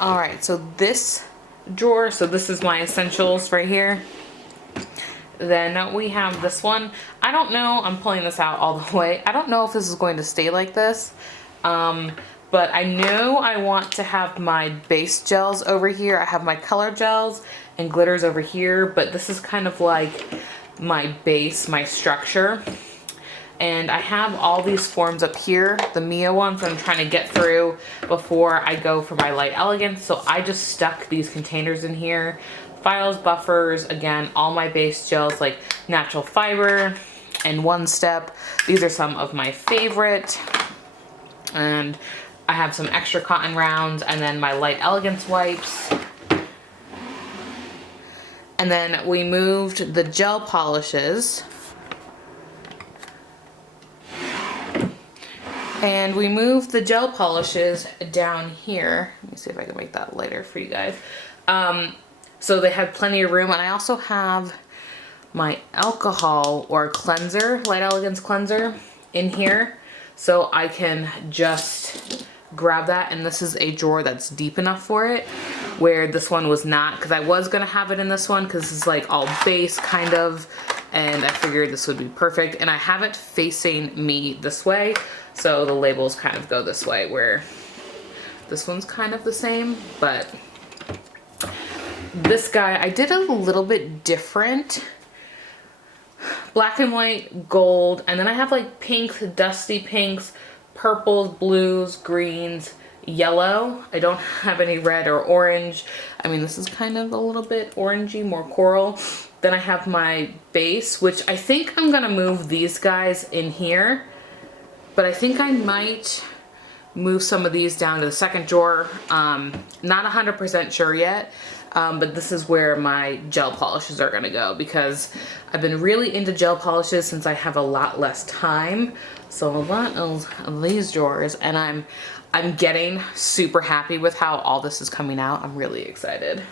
All right, so this drawer, so this is my essentials right here. Then we have this one. I don't know, I'm pulling this out all the way. I don't know if this is going to stay like this. But I know I want to have my base gels over here. I have my color gels and glitters over here, but this is kind of like my base, my structure. And I have all these forms up here, the Mia ones I'm trying to get through before I go for my light elegance. So I just stuck these containers in here. Files, buffers, again, all my base gels like natural fiber and One Step. These are some of my favorite. And I have some extra cotton rounds and then my light elegance wipes. And then we moved the gel polishes. And we moved the gel polishes down here. Let me see if I can make that lighter for you guys. So they had plenty of room. And I also have my alcohol or cleanser, Light Elegance cleanser in here. So I can just grab that. And this is a drawer that's deep enough for it, where this one was not, because I was going to have it in this one because this is like all base kind of. And I figured this would be perfect. And I have it facing me this way. So the labels kind of go this way, where this one's kind of the same, but this guy, I did a little bit different. Black and white, gold, and then I have like pinks, dusty pinks, purples, blues, greens, yellow. I don't have any red or orange. I mean, this is kind of a little bit orangey, more coral. Then I have my base, which I think I'm gonna move these guys in here. But I think I might move some of these down to the second drawer. Not 100% sure yet, but this is where my gel polishes are gonna go, because I've been really into gel polishes since I have a lot less time. So a lot of these drawers, and I'm getting super happy with how all this is coming out. I'm really excited.